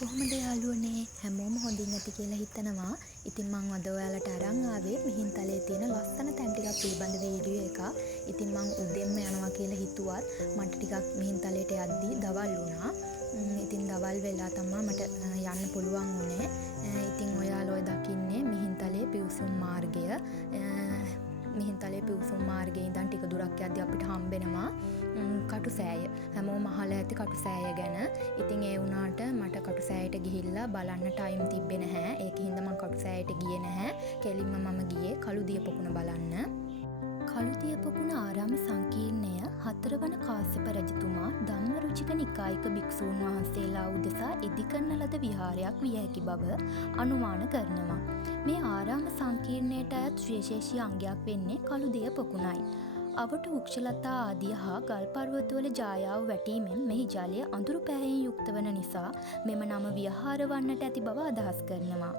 කොහොමද යාළුවනේ හැමෝම හොඳින් ඇති කියලා හිතනවා. ඉතින් මං අද ඔයාලට අරන් ආවේ මිහින්තලේ තියෙන ලස්සන තැන් ටිකක් පිළිබඳ වීඩියෝ එකක්. ඉතින් මං උදෙන්ම යනවා කියලා හිතුවත් මට ටිකක් මිහින්තලේට යද්දී දවල් වුණා. ඉතින් දවල් වෙලා තමයි මට යන්න පුළුවන් වුණේ. ඉතින් ඔයාලා ඔය දකින්නේ මිහින්තලේ පිවිසුම් මාර්ගය. මිහින්තලේ පිවිසුම් මාර්ගයේ ඉඳන් ටික දුරක් යද්දී අපිට හම්බෙනවා කටුසෑය. හැමෝම අහලා ඇති කටුසෑය ගැන. ඉතින් ඒ වුණාට මට කටුසෑයට ගිහිල්ලා බලන්න ටයිම් තිබ්බේ නැහැ. ඒකින් හින්දා මම කටුසෑයට ගියේ නැහැ. කෙලින්ම මම ගියේ කළුදිය පොකුණ බලන්න. කළුදිය පොකුණ ආරාම සංකීර්ණය 4 වන කාශ්‍යප රජතුමා ධම්මරුචික නිකායික භික්ෂූන් වහන්සේලා උදෙසා ඉදිකරන ලද විහාරයක් විය හැකි බව අනුමාන කරනවා. මේ ආරාම සංකීර්ණයට අයත් විශේෂී අංගයක් වෙන්නේ කළුදිය පොකුණයි. අවට වෘක්ෂලතා ආදිය හා ගල් පර්වතවල ජායාව වැටීමෙන් මෙහි ජලය අඳුරු පැහැයෙන් යුක්ත වන නිසා මෙම නම විහාර වන්නට ඇති බව අදහස් කරනවා.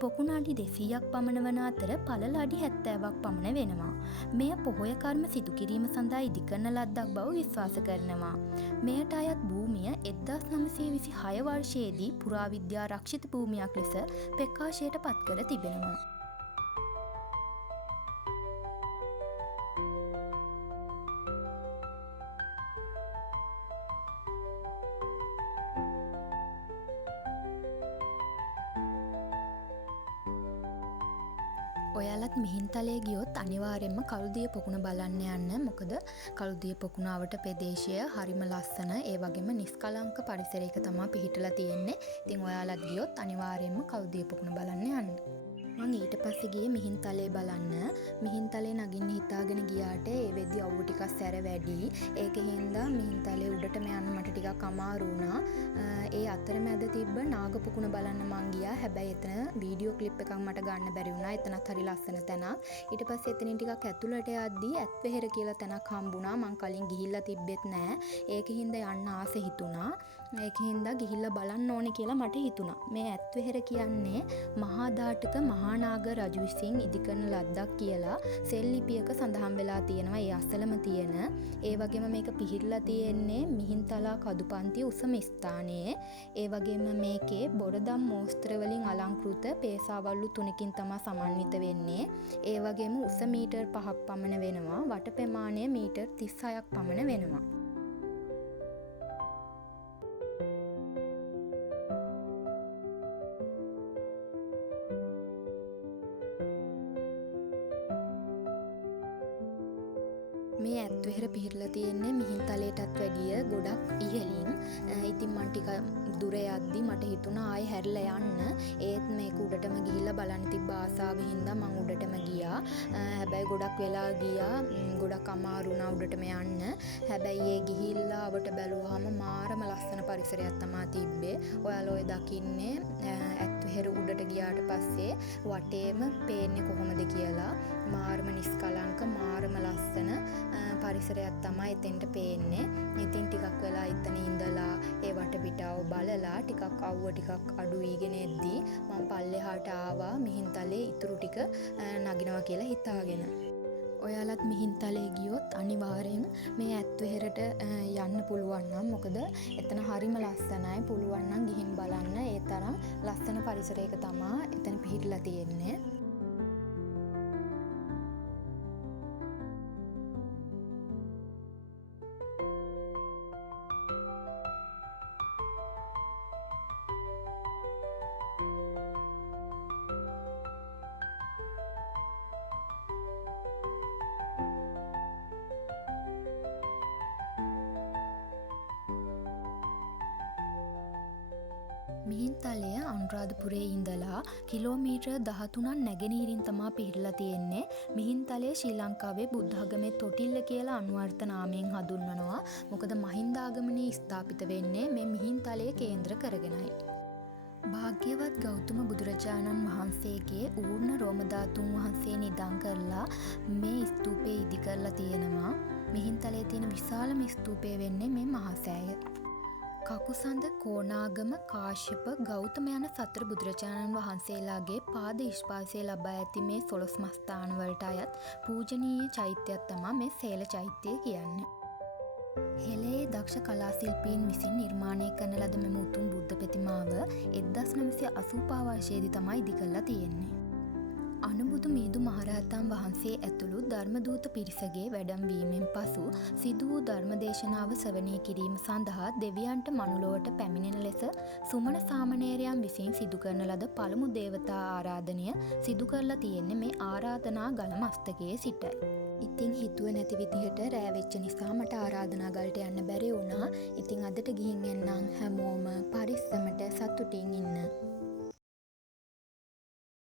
පොකුණ අඩි 200ක් පමණ වන අතර පළල අඩි 70ක් පමණ වෙනවා. මෙය පොහොය කර්ම සිදු කිරීම සඳහා ඉදිකරන ලද්දක් බව විශ්වාස කරනවා. මෙයට අයත් භූමිය 1926 වර්ෂයේදී පුරාවිද්‍යා රක්ෂිත භූමියක් ලෙස ප්‍රකාශයට පත් කර තිබෙනවා. ඔයාලත් මිහින්තලේ ගියොත් අනිවාර්යෙන්ම කළුදිය පොකුණ බලන්න යන්න. මොකද කළුදිය පොකුණාවට ප්‍රදේශය හරිම ලස්සන. ඒ වගේම නිස්කලංක පරිසරයක තමයි පිහිටලා තියෙන්නේ. ඉතින් ඔයාලත් ගියොත් අනිවාර්යෙන්ම කළුදිය පොකුණ බලන්න යන්න. මම ඊට පස්සේ ගියේ මිහින්තලේ බලන්න. මිහින්තලේ නගින්න හිතාගෙන ගියාට ඒ වෙද්දි අවුව ටිකක් සැර වැඩි. ඒකෙන් හින්දා මිහින්තලේ උඩටම යන්න මට ටිකක් අමාරු වුණා. ඒ අතරමැද තිබ්බ නාගපොකුණ බලන්න මං ගියා. හැබැයි එතන වීඩියෝ ක්ලිප් එකක් මට ගන්න බැරි වුණා. එතනත් හරි ලස්සන තැනක්. ඊට පස්සේ එතනින් ටිකක් ඇතුළට යද්දී ඇත්වෙහෙර කියලා තැනක් හම්බුණා. මං කලින් ගිහිල්ලා තිබ්බෙත් නෑ. ඒකෙන් හින්දා යන්න ආසෙ හිතුණා. ඒකෙන් හින්දා ගිහිල්ලා බලන්න ඕනේ කියලා මට හිතුණා. මේ ඇත්වෙහෙර කියන්නේ මහා දාටක මහා නාග රජු විසින් ඉදිකරන ලද්දක් කියලා සෙල් ලිපියක සඳහන් වෙලා තියෙනවා. ඒ අසලම තියෙන. ඒ වගේම මේක පිහිටලා තියෙන්නේ මිහින්තලා කදුපන්ති උසම ස්ථානයේ. ඒ වගේම මේකේ බොරදම් මෝස්තර වලින් අලංකෘත පේසාවල්ලු 3කින් තමයි සමන්විත වෙන්නේ. ඒ වගේම උස මීටර් 5ක් පමණ වෙනවා. වට ප්‍රමාණය මීටර් 36ක් පමණ වෙනවා. මේ ඇත්වෙහෙර පිහිටලා තියෙන්නේ මිහින්තලේටත් වැඩිය ගොඩක් ඉහළින්. ඉතින් මං ටික දුර යද්දි මට හිතුණා ආයෙ හැරිලා යන්න. ඒත් මේක උඩටම ගිහිල්ලා බලන්න තිබ්බ ආසාවෙ හින්දා මං උඩටම ගියා. හැබැයි ගොඩක් වෙලා ගියා. ගොඩක් අමාරු වුණා උඩටම යන්න. හැබැයි ඒ ගිහිල්ලා අවට බැලුවාම මාරම ලස්සන පරිසරයක් තමයි තිබ්බේ. ඔයාලා ඔය දකින්නේ ඇත්වෙහෙර උඩට ගියාට පස්සේ වටේම පේන්නේ කොහොමද කියලා. මාරම නිස්කලංක මාරම ලස්සන පරිසරයක් තමයි එතෙන්ට පේන්නේ. ඉතින් ටිකක් වෙලා එතන ඉඳලා ඒ වටපිටාව බලලා ටිකක් අවුව ටිකක් අඩු වීගෙන එද්දී මම පල්ලෙහාට ආවා මිහින්තලේ ඉතුරු ටික නගිනවා කියලා හිතාගෙන. ඔයාලත් මිහින්තලේ ගියොත් අනිවාර්යෙන් මේ ඇත්වෙහෙරට යන්න පුළුවන් නම්. මොකද එතන හරිම ලස්සනයි. පුළුවන් නම් ගිහින් බලන්න. ඒ තරම් ලස්සන පරිසරයක තමයි එතන පිහිටලා තියෙන්නේ. මිහින්තලය අනුරාධපුරයේ ඉඳලා කිලෝමීටර් 13ක් නැගෙනහිරින් තමයි පිහිටලා තියෙන්නේ. මිහින්තලය ශ්‍රී ලංකාවේ බුද්ධාගමේ තොටිල්ල කියලා අනුවර්ථ නාමයෙන් හඳුන්වනවා. මොකද මහින්දාගමනයේ ස්ථාපිත වෙන්නේ මේ මිහින්තලය කේන්ද්‍ර කරගෙනයි. භාග්‍යවත් ගෞතම බුදුරජාණන් වහන්සේගේ ඌර්ණ රෝම ධාතුන් වහන්සේ නිදන් කරලා මේ ස්තූපය ඉදි කරලා තියෙනවා. මිහින්තලයේ තියෙන විශාලම ස්තූපය වෙන්නේ මේ මහා සෑය. කකුසඳ කෝණාගම කාශ්‍යප ගෞතම යන සතර බුදුරජාණන් වහන්සේලාගේ පාද ස්පර්ශය ලබා ඇති මේ 12 මස්ථාන වලට අයත් පූජනීය චෛත්‍යයක් තමයි මේ සේල චෛත්‍යය කියන්නේ. හෙළයේ දක්ෂ කලා ශිල්පීන් විසින් නිර්මාණය කරන ලද මෙම උතුම් බුද්ධ ප්‍රතිමාව 1985 වර්ෂයේදී තමයි ඉදි කරලා තියෙන්නේ. අනුබුදු මිහිඳු මහරහතන් වහන්සේ ඇතුළු ධර්මදූත පිරිසගේ වැඩම්වීමෙන් පසු සිදු වූ ධර්මදේශනාව ශ්‍රවණය කිරීම සඳහා දෙවියන්ට මනුලොවට පැමිණෙන ලෙස සුමන සාමණේරයන් විසින් සිදු කරන ලද පළමු දේවතා ආරාධනය සිදු කරලා තියෙන්නේ මේ ආරාධනා ගල මස්තකයේ සිටයි. ඉතින් හිතුවේ නැති විදිහට රෑ වෙච්ච නිසා මට ආරාධනා ගලට යන්න බැරි වුණා. ඉතින් අදට ගිහින් එන්නම් හැමෝම පරිස්සමට සතුටින් ඉන්න.